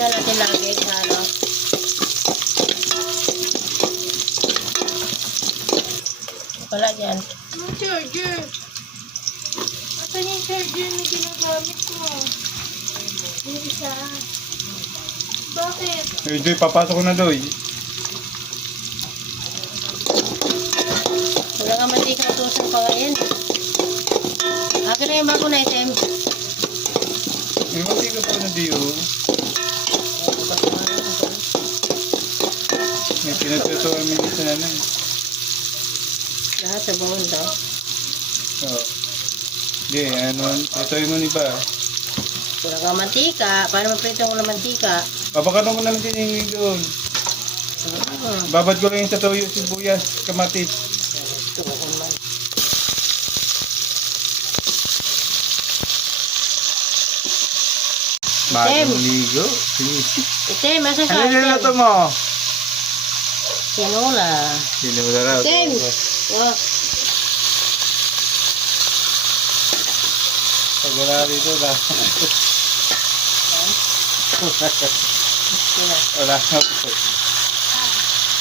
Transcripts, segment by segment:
Lagyan natin lagi sa ano. Wala dyan. Yung charger. Asan yung charger na ginagamit ko? Yung isa. Bakit? Doy, papasok ko na, Doy. Wala ka mantika utusan pa ngayon. Akin na yung bagong item. May mati ka pa na, Dio. May pinagtutuan minutes na na. Lahat sa bawang daw. Oo. Hindi, ano, ito yung muna ba? Wala ka mantika. Paano maprito ko ng mantika? Papakaroon ko na lang din doon. Babad ko lang yung sa toyo, sibuyas, kamatis. Ito ko naman. Bagong ligo. Item, asa ka? Ano na ito mo? Sinula. Sinula raw. Item! Oh, Pag wala rito na. sila. Wala na po.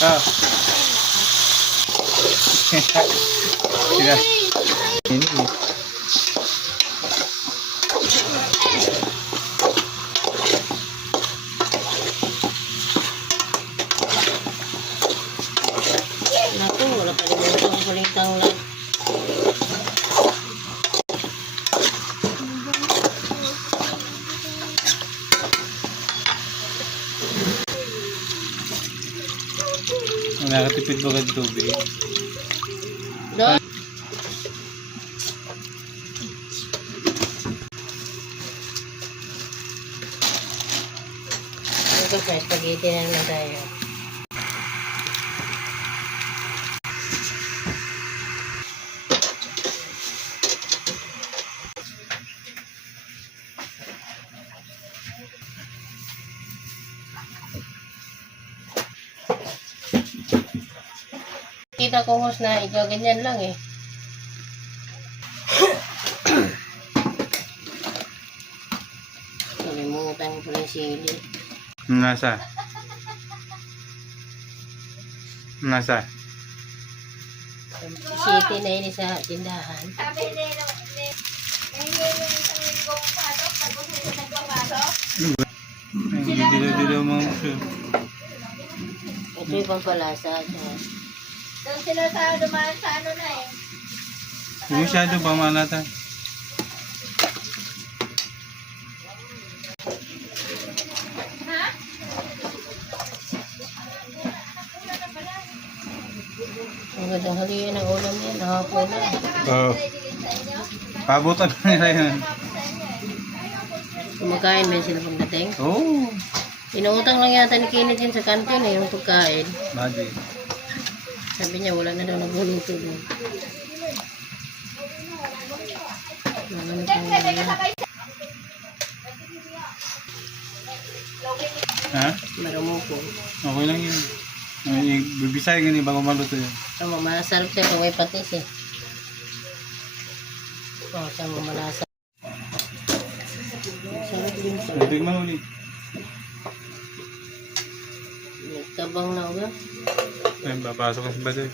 Ah. Sina. Ini. Naku, wala pa rin yung kulitang lang. Nakatipid ba ka tubig? Doon. Ito pa, spaghetti na naman tayo. Kita ko host na ikaw ganyan lang eh. Kalimutan ko pala yung sili. Nasa? Nasa? City na yun sa tindahan. Sabi nila, yung isang linggong pasok, tapos ito nagpapasok. Dilo-dilo mo siya. Ito yung pampalasa. Doon sila sa dumaan sa ano na eh. Hindi masyado ba malata? Ha? Ang gandang haliyan ng ulam yan. Nakapon na. Oo. Pabutan na nila yun. Kumakain ba sila pagdating? Oo. Inuutang lang yata ni Kenneth yun sa kantin eh, yung pagkain. Magic. Sabi niya wala na daw nagluluto doon. Wala na pang wala. Ha? Marumuko. Okay lang yun. Ay, bibisay ganun bago maluto yun. Tama, masarap siya kung may patis eh. Oh, tama, malasa. Sarap din siya. Tubig man ulit. Nagtabang na uga. Ay, papasok ka sa badoy.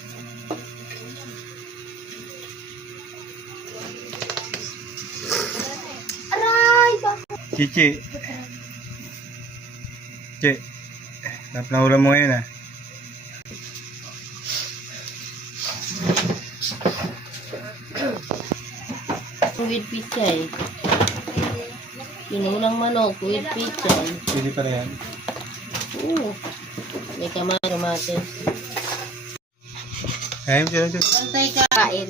Aray! Chichi. Che. Sarap na ulam mo ngayon ah. With pichay. Pinulang manok with pichay. Pili pa rin yan. Oo. May kamatis. Ayun, sila sila. Pantay ka. Krain.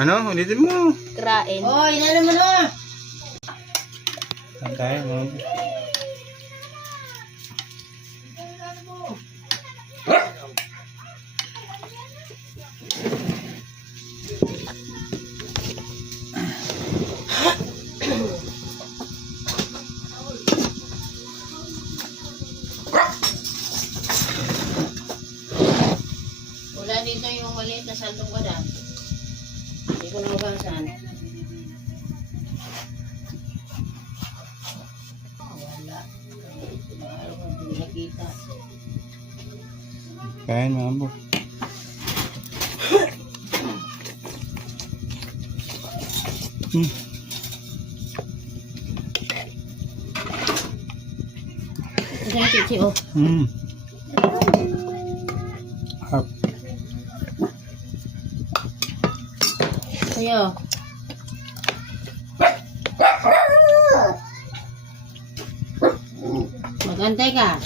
Ano? Ulitin mo. Krain. Hoy, inalam mo na. Santay mo. Wala dito yung maliit na sandong ko na. Hindi ko nababasan. kita. Kain mga ambo. Kaya chichi oh. Hap. Kuya. Magantay ka.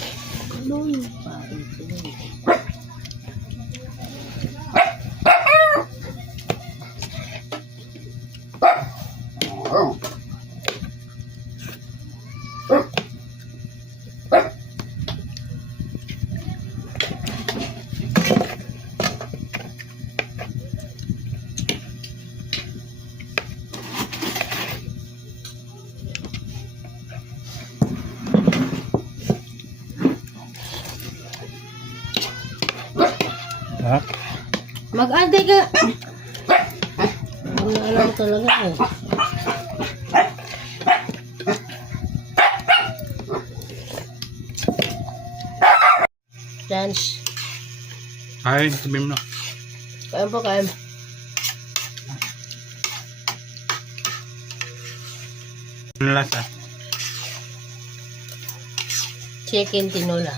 Ha? Mag-antay ka. Ano alam ko talaga eh. Chance. Kain, sabihin mo na. Kain po, kain. Ano lasa? Chicken tinola.